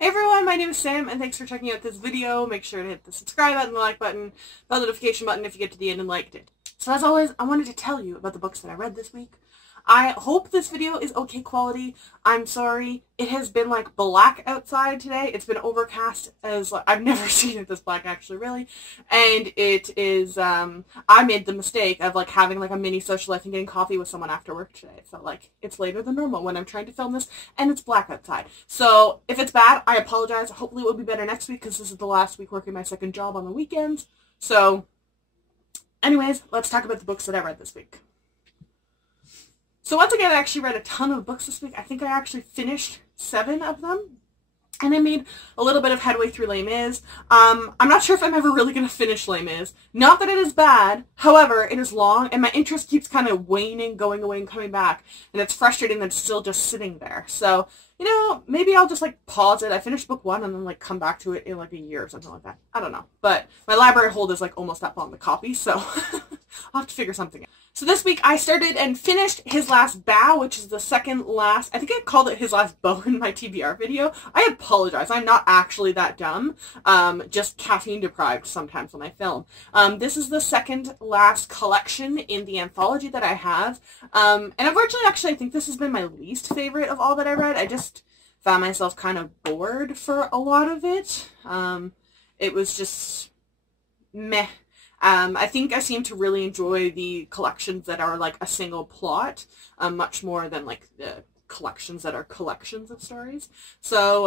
Hey everyone, my name is Sam, and thanks for checking out this video. Make sure to hit the subscribe button, the like button, bell notification button if you get to the end and liked it. So as always, I wanted to tell you about the books that I read this week. I hope this video is okay quality. I'm sorry. It has been like black outside today. It's been overcast as I've never seen it this black actually, really. And it is, I made the mistake of like having like a mini social life and getting coffee with someone after work today. So like it's later than normal when I'm trying to film this and it's black outside. So if it's bad, I apologize. Hopefully it will be better next week because this is the last week working my second job on the weekends. So anyways, let's talk about the books that I read this week. So once again, I actually read a ton of books this week. I think I actually finished 7 of them. And I made a little bit of headway through Les Mis. I'm not sure if I'm ever really going to finish Les Mis. Not that it is bad. However, it is long, and my interest keeps kind of waning, going away, and coming back. And it's frustrating that it's still just sitting there. So, you know, maybe I'll just, like, pause it. I finished book 1 and then, like, come back to it in, like, a year or something like that. I don't know. But my library hold is, like, almost up on the copy, so I'll have to figure something out. So this week I started and finished His Last Bow, which is the second last, I think I called it His Last Bow in my TBR video. I apologize, I'm not actually that dumb, just caffeine deprived sometimes when I film. This is the second last collection in the anthology that I have, and unfortunately actually I think this has been my least favorite of all that I read. I just found myself kind of bored for a lot of it. It was just meh. I think I seem to really enjoy the collections that are like a single plot, much more than like the collections that are collections of stories. So,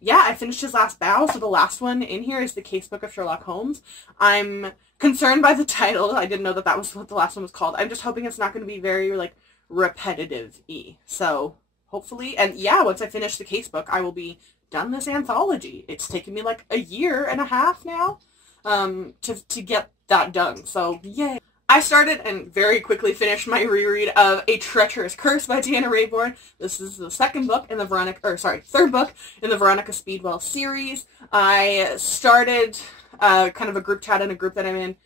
yeah, I finished His Last Bow, so the last one in here is the Casebook of Sherlock Holmes. I'm concerned by the title. I didn't know that that was what the last one was called. I'm just hoping it's not going to be very, like, repetitive-y. So, hopefully, and yeah, once I finish the Casebook, I will be done this anthology. It's taken me like a year and a half now. To get that done. So, yay. I started and very quickly finished my reread of A Treacherous Curse by Deanna Raybourn. This is the third book in the Veronica Speedwell series. I started kind of a group chat in a group that I'm in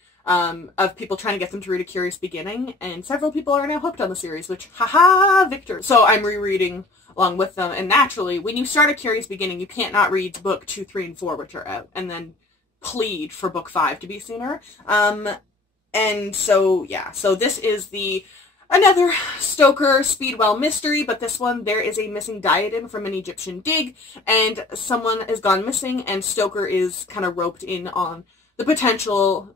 of people trying to get them to read A Curious Beginning, and several people are now hooked on the series, which, haha, victor. So I'm rereading along with them, and naturally, when you start A Curious Beginning, you can't not read book 2, 3, and 4, which are out, and then plead for book 5 to be sooner. And so, yeah, so this is another Stoker Speedwell mystery, but this one, there is a missing diadem from an Egyptian dig, and someone has gone missing, and Stoker is kind of roped in on the potential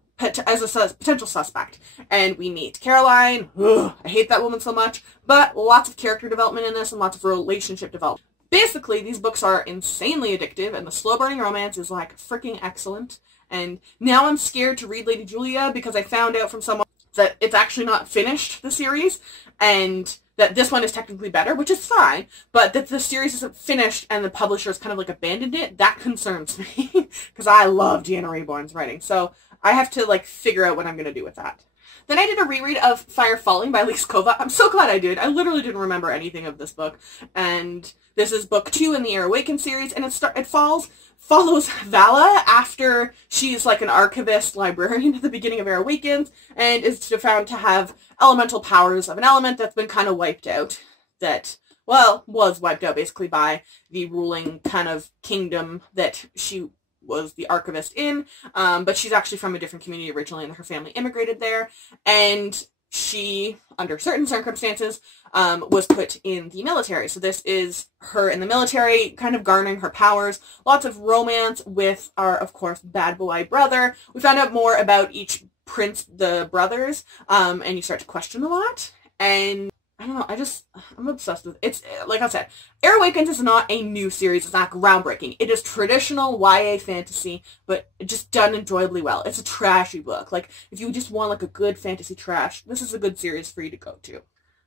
suspect. And we meet Caroline. Ugh, I hate that woman so much, but lots of character development in this and lots of relationship development. Basically, these books are insanely addictive, and the slow-burning romance is, like, freaking excellent. And now I'm scared to read Lady Julia because I found out from someone that it's actually not finished, the series, and that this one is technically better, which is fine, but that the series isn't finished and the publisher has kind of, like, abandoned it, that concerns me, because I love Deanna Raybourn's writing. So I have to, like, figure out what I'm going to do with that. Then I did a reread of Fire Falling by Litsy. I'm so glad I did. I literally didn't remember anything of this book. And this is book 2 in the Air Awakened series, and it follows Vala after she's like an archivist librarian at the beginning of Air Awakens, and is found to have elemental powers of an element that's been kind of wiped out. That, well, was wiped out basically by the ruling kind of kingdom that she was the archivist in, but she's actually from a different community originally, and her family immigrated there, and she, under certain circumstances, was put in the military. So this is her in the military, kind of garnering her powers. Lots of romance with our, of course, bad boy brother. We found out more about each prince, the brothers, and you start to question a lot, and I don't know, I'm obsessed with it. It's, like I said, Air Awakens is not a new series, it's not groundbreaking. It is traditional YA fantasy, but just done enjoyably well. It's a trashy book. Like, if you just want, like, a good fantasy trash, this is a good series for you to go to.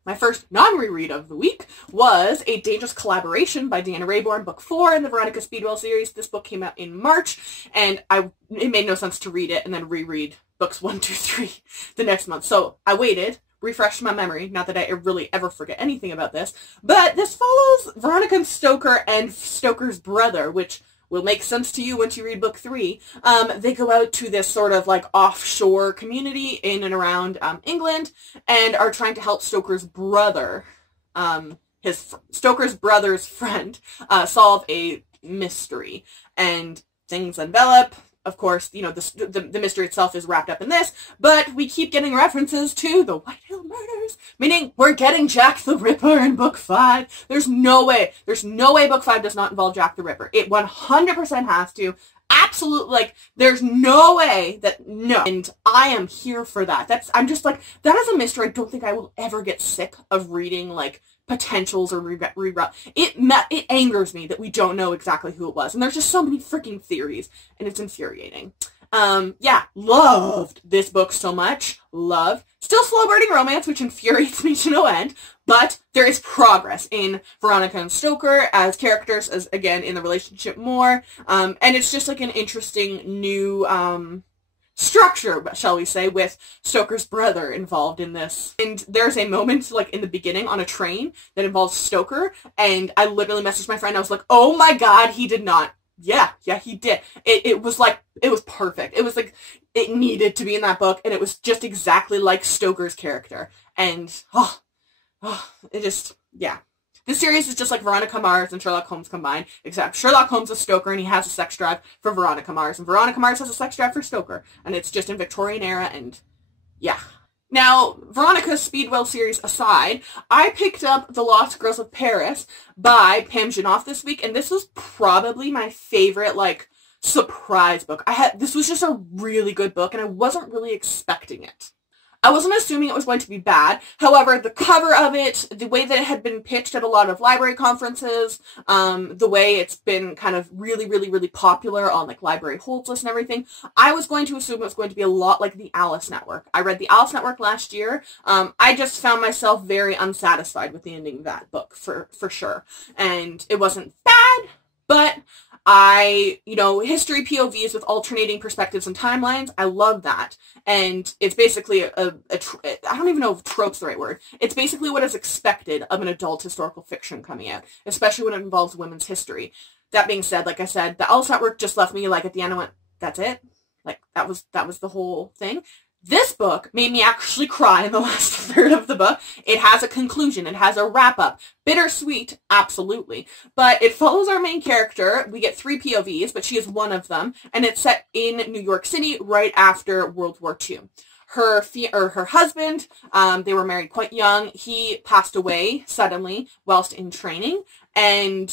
My first non-reread of the week was A Dangerous Collaboration by Deanna Raybourn, book 4 in the Veronica Speedwell series. This book came out in March, and it made no sense to read it and then reread books 1, 2, 3 the next month. So I waited, refreshed my memory, not that I really ever forget anything about this, but this follows Veronica and Stoker and Stoker's brother, which will make sense to you once you read book 3. They go out to this sort of like offshore community in and around England, and are trying to help Stoker's brother, Stoker's brother's friend, solve a mystery, and things envelop. Of course, you know, the mystery itself is wrapped up in this, but we keep getting references to the Whitehall murders, meaning we're getting Jack the Ripper in book 5. There's no way book 5 does not involve Jack the Ripper. It 100% has to. Absolutely, like, there's no way that, no. And I am here for that. I'm just like, that is a mystery I don't think I will ever get sick of reading, like, potentials or it angers me that we don't know exactly who it was, and there's just so many freaking theories, and it's infuriating. Yeah, loved this book so much. Loved. Still slow burning romance, which infuriates me to no end, but there is progress in Veronica and Stoker as characters, as again in the relationship more, and it's just like an interesting new structure, shall we say, with Stoker's brother involved in this. And there's a moment, like, in the beginning on a train that involves Stoker, and I literally messaged my friend. I was like, oh my god, he did not. Yeah, he did. It was like, it was perfect. It was like, it needed to be in that book, and it was just exactly like Stoker's character. And, it just, yeah. This series is just like Veronica Mars and Sherlock Holmes combined, except Sherlock Holmes is Stoker and he has a sex drive for Veronica Mars, and Veronica Mars has a sex drive for Stoker, and it's just in Victorian era, and yeah. Now, Veronica's Speedwell series aside, I picked up The Lost Girls of Paris by Pam Janoff this week, and this was probably my favorite, like, surprise book. This was just a really good book, and I wasn't really expecting it. I wasn't assuming it was going to be bad. However, the cover of it, the way that it had been pitched at a lot of library conferences, the way it's been kind of really, really, really popular on, like, library holds lists and everything, I was going to assume it was going to be a lot like the Alice Network. I read the Alice Network last year. I just found myself very unsatisfied with the ending of that book, for sure. And it wasn't bad, but history POVs with alternating perspectives and timelines, I love that. And it's basically I don't even know if trope's the right word. It's basically what is expected of an adult historical fiction coming out, especially when it involves women's history. That being said, like I said, the Alice Network just left me, like, at the end I went, that's it? Like, that was the whole thing. This book made me actually cry in the last third of the book. It has a conclusion. It has a wrap-up. Bittersweet, absolutely. But it follows our main character. We get 3 POVs, but she is one of them. And it's set in New York City right after World War II. Her husband, they were married quite young. He passed away suddenly whilst in training. And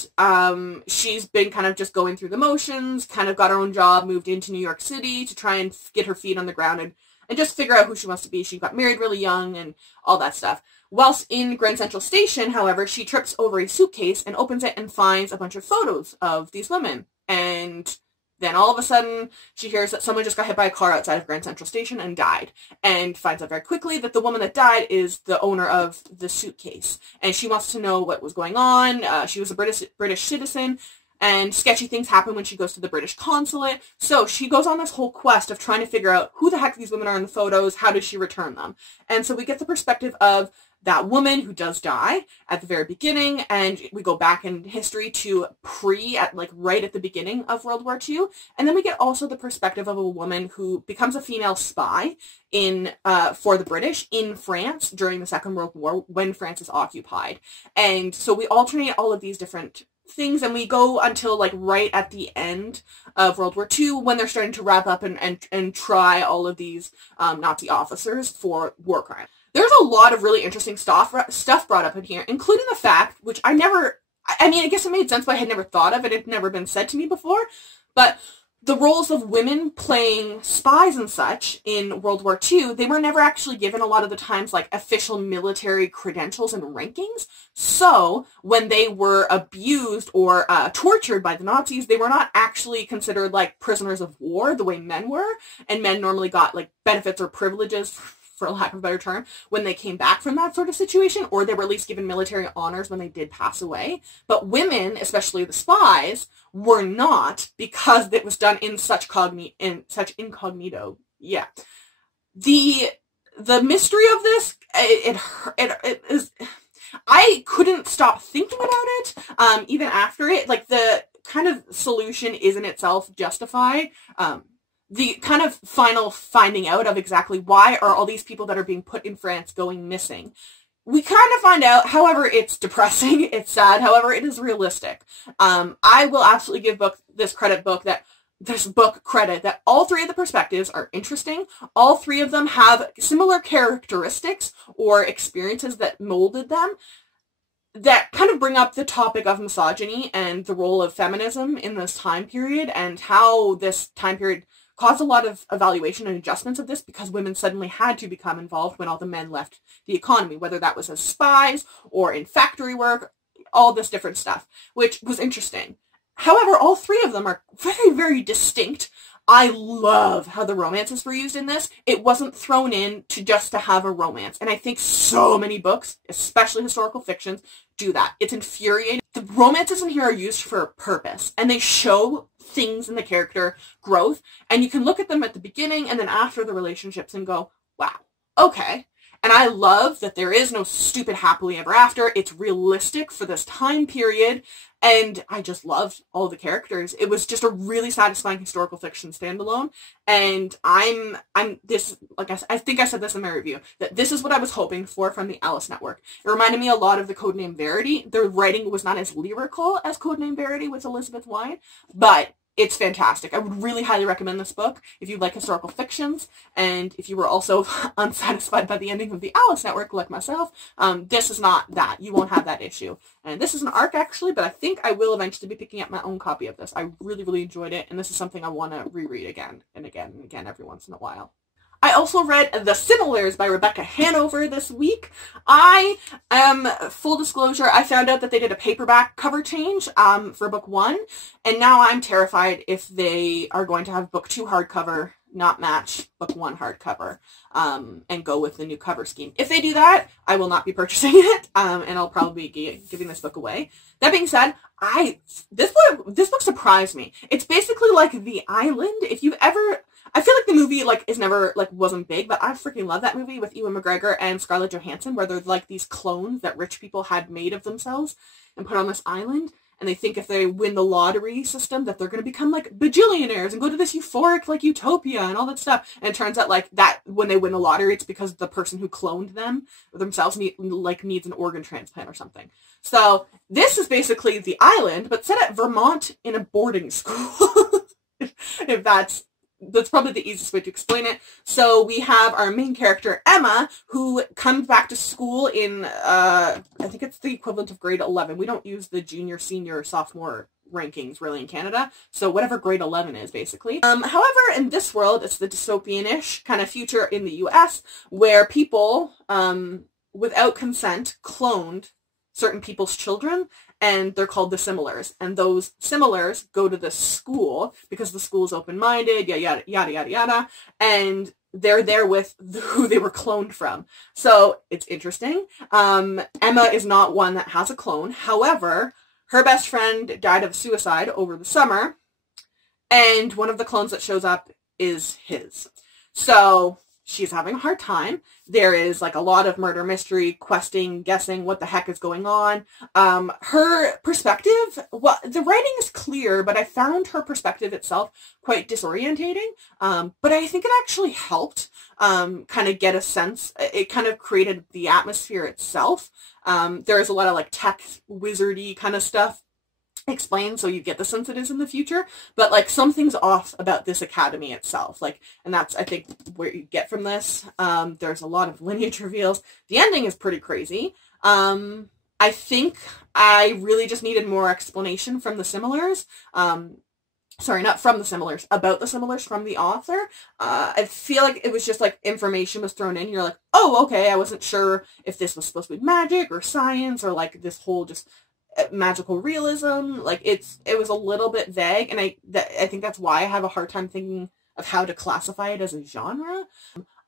she's been kind of just going through the motions, kind of got her own job, moved into New York City to try and get her feet on the ground and just figure out who she wants to be. She got married really young and all that stuff. Whilst in Grand Central Station, however, she trips over a suitcase and opens it and finds a bunch of photos of these women. And then all of a sudden, she hears that someone just got hit by a car outside of Grand Central Station and died. And finds out very quickly that the woman that died is the owner of the suitcase. And she wants to know what was going on. She was a British citizen. And sketchy things happen when she goes to the British consulate. So she goes on this whole quest of trying to figure out who the heck these women are in the photos, how did she return them. And so we get the perspective of that woman who does die at the very beginning, and we go back in history to right at the beginning of World War II. And then we get also the perspective of a woman who becomes a female spy for the British in France during the Second World War when France is occupied. And so we alternate all of these different things, and we go until, like, right at the end of World War II when they're starting to wrap up and try all of these Nazi officers for war crimes. There's a lot of really interesting stuff brought up in here, including the fact, which I guess it made sense, but I had never thought of it. It had never been said to me before, but the roles of women playing spies and such in World War II, they were never actually given a lot of the times, like, official military credentials and rankings. So when they were abused or tortured by the Nazis, they were not actually considered, like, prisoners of war the way men were. And men normally got, like, benefits or privileges, for lack of a better term, when they came back from that sort of situation, or they were at least given military honors when they did pass away. But women, especially the spies, were not, because it was done in such incognito. Yeah. The mystery of this, it is, I couldn't stop thinking about it, even after it. Like, the kind of solution isn't itself justified. The kind of final finding out of exactly why are all these people that are being put in France going missing. we kind of find out, however, it's depressing, it's sad, however, it is realistic. I will absolutely give this book credit that all three of the perspectives are interesting. All three of them have similar characteristics or experiences that molded them that kind of bring up the topic of misogyny and the role of feminism in this time period, and how this time period caused a lot of evaluation and adjustments of this because women suddenly had to become involved when all the men left the economy, whether that was as spies or in factory work, all this different stuff, which was interesting. However, all three of them are very, very distinct. I love how the romances were used in this. It wasn't thrown in just to have a romance. And I think so many books, especially historical fictions, do that. It's infuriating. The romances in here are used for a purpose, and they show things in the character growth. And you can look at them at the beginning and then after the relationships and go, wow, okay. And I love that there is no stupid happily ever after. It's realistic for this time period. And I just loved all the characters. It was just a really satisfying historical fiction standalone. And I think I said this in my review, that this is what I was hoping for from the Alice Network. It reminded me a lot of the Codename Verity. Their writing was not as lyrical as Codename Verity with Elizabeth Wine, but it's fantastic. I would really highly recommend this book if you like historical fictions, and if you were also unsatisfied by the ending of the Alice Network, like myself. This is not that. You won't have that issue. And this is an ARC, actually, but I think I will eventually be picking up my own copy of this. I really, really enjoyed it, and this is something I want to reread again and again and again every once in a while. I also read The Similars by Rebecca Hanover this week. Full disclosure, I found out that they did a paperback cover change for book 1, and now I'm terrified if they are going to have book 2 hardcover not match book 1 hardcover, and go with the new cover scheme. If they do that, I will not be purchasing it, and I'll probably be giving this book away. That being said, this book surprised me. It's basically like The Island. I feel like the movie wasn't big, but I freaking love that movie with Ewan McGregor and Scarlett Johansson, where they're like these clones that rich people had made of themselves and put on this island, and they think if they win the lottery system that they're going to become like bajillionaires and go to this euphoric like utopia and all that stuff. And it turns out like that when they win the lottery, it's because the person who cloned them or themselves needs an organ transplant or something. So this is basically The Island, but set at Vermont in a boarding school. if that's probably the easiest way to explain it. So we have our main character, Emma, who comes back to school in, I think it's the equivalent of grade 11. We don't use the junior, senior, sophomore rankings really in Canada. So whatever grade 11 is, basically. However, in this world, it's the dystopian-ish kind of future in the US, where people, without consent, cloned certain people's children, and they're called the Similars. And those Similars go to the school because the school's open-minded, yada, yada, yada, yada, and they're there with who they were cloned from. So it's interesting. Emma is not one that has a clone. However, her best friend died of suicide over the summer, and one of the clones that shows up is his. So she's having a hard time. There is like a lot of murder mystery, questing, guessing what the heck is going on. Her perspective, well, the writing is clear, but I found her perspective itself quite disorientating. But I think it actually helped kind of get a sense. It kind of created the atmosphere itself. There is a lot of like tech wizardy kind of stuff explained, so you get the sense it is in the future, but like something's off about this academy itself, like, and that's I think where you get from this. There's a lot of lineage reveals. The ending is pretty crazy. I think I really just needed more explanation from the Similars. Sorry, not from the Similars, about the Similars from the author. I feel like it was just like information was thrown in. You're like, oh, okay, I wasn't sure if this was supposed to be magic or science or like this whole just magical realism. Like it was a little bit vague, and I think that's why I have a hard time thinking of how to classify it as a genre.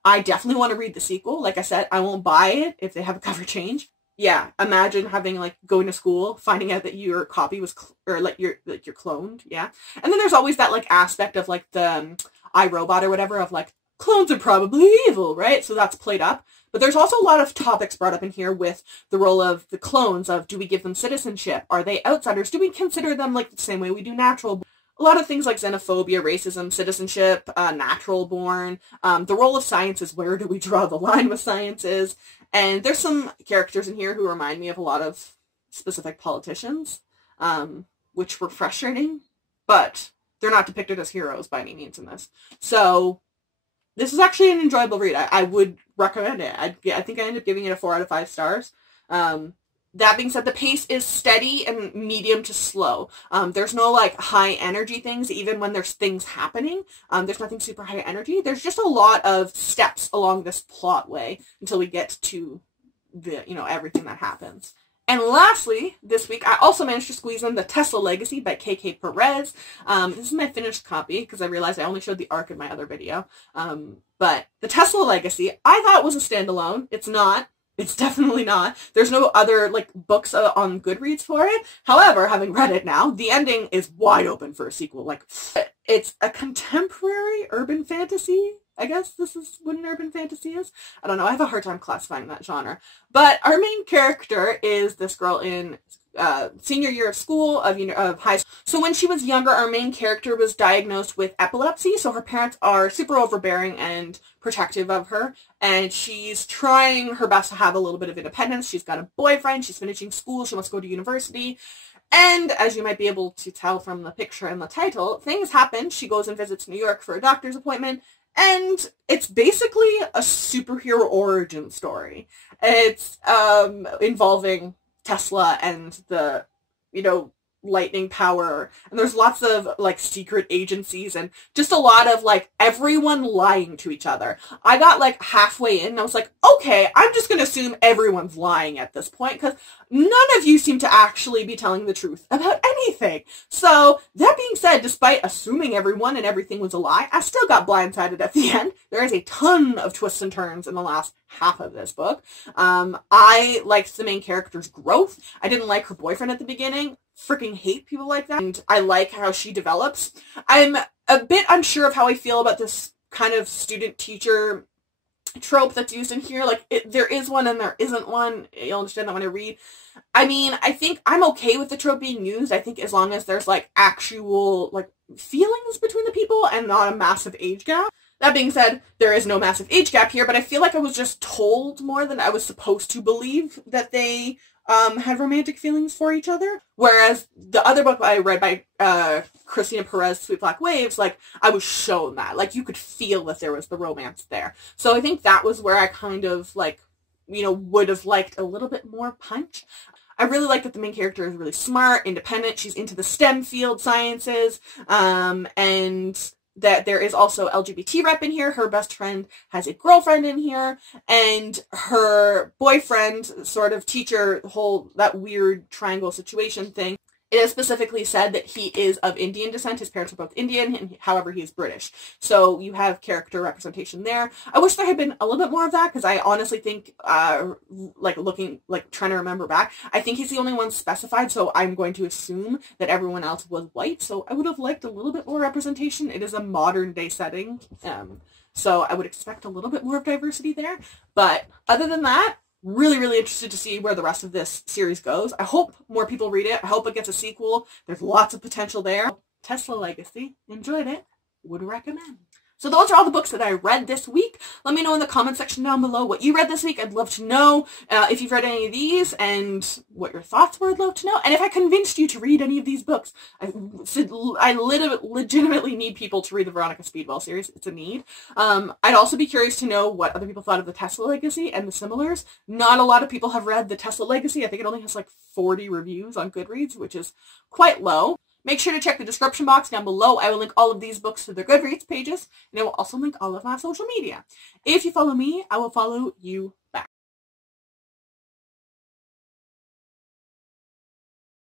I definitely want to read the sequel. Like I said, I won't buy it if they have a cover change. Yeah, imagine having like going to school, finding out that your copy was you're cloned. Yeah, and then there's always that like aspect of like the iRobot or whatever of like clones are probably evil, right? So that's played up. But there's also a lot of topics brought up in here with the role of the clones, of do we give them citizenship? Are they outsiders? Do we consider them like the same way we do natural? a lot of things like xenophobia, racism, citizenship, natural born. The role of science is where do we draw the line with sciences? And there's some characters in here who remind me of a lot of specific politicians, which were frustrating, but they're not depicted as heroes by any means in this. So this is actually an enjoyable read. I would recommend it. I think I ended up giving it a 4 out of 5 stars. That being said, the pace is steady and medium to slow. There's no like high energy things, even when there's things happening. There's nothing super high energy. There's just a lot of steps along this plot way until we get to the, everything that happens. And lastly, this week, I also managed to squeeze in The Tesla Legacy by K.K. Perez. This is my finished copy, because I realized I only showed the arc in my other video. But The Tesla Legacy, I thought was a standalone. It's not. It's definitely not. There's no other, books on Goodreads for it. However, having read it now, the ending is wide open for a sequel. It's a contemporary urban fantasy. I guess this is what an urban fantasy is. I don't know. I have a hard time classifying that genre. But our main character is this girl in senior year of school, of high school. So when she was younger, our main character was diagnosed with epilepsy. So her parents are super overbearing and protective of her. And she's trying her best to have a little bit of independence. She's got a boyfriend. She's finishing school. She wants to go to university. And as you might be able to tell from the picture and the title, things happen. She goes and visits New York for a doctor's appointment. And it's basically a superhero origin story. It's involving Tesla and the, lightning power. And there's lots of, secret agencies and just a lot of, everyone lying to each other. I got, halfway in and I was like, okay, I'm just going to assume everyone's lying at this point because none of you seem to actually be telling the truth about anything. So, that being said, despite assuming everyone and everything was a lie, I still got blindsided at the end. There is a ton of twists and turns in the last half of this book. I liked the main character's growth. I didn't like her boyfriend at the beginning. Freaking hate people like that. And I like how she develops. I'm a bit unsure of how I feel about this kind of student-teacher trope that's used in here. There is one and there isn't one. You'll understand that when I read. I mean, I think I'm okay with the trope being used. I think as long as there's, actual, feelings between the people and not a massive age gap. That being said, there is no massive age gap here, but I feel like I was just told more than I was supposed to believe that they had romantic feelings for each other. Whereas the other book I read by Christina Perez, Sweet Black Waves, I was shown that. You could feel that there was the romance there. So I think that was where I kind of, would have liked a little bit more punch. I really like that the main character is really smart, independent. She's into the STEM field sciences, and that there is also LGBT rep in here. Her best friend has a girlfriend in here, and her boyfriend, sort of teacher, that weird triangle situation thing. It is specifically said that he is of Indian descent. His parents are both Indian, and however, he is British. So you have character representation there. I wish there had been a little bit more of that, because I honestly think, trying to remember back, I think he's the only one specified, so I'm going to assume that everyone else was white. So I would have liked a little bit more representation. It is a modern day setting, so I would expect a little bit more of diversity there. But other than that, really, really interested to see where the rest of this series goes. I hope more people read it. I hope it gets a sequel. There's lots of potential there. Tesla Legacy. Enjoyed it. Would recommend. So those are all the books that I read this week. Let me know in the comment section down below what you read this week. I'd love to know if you've read any of these and what your thoughts were. I'd love to know. And if I convinced you to read any of these books. I legitimately need people to read the Veronica Speedwell series. It's a need. I'd also be curious to know what other people thought of the Tesla Legacy and the similars. Not a lot of people have read the Tesla Legacy. I think it only has 40 reviews on Goodreads, which is quite low. Make sure to check the description box down below. I will link all of these books to their Goodreads pages, and I will also link all of my social media. If you follow me, I will follow you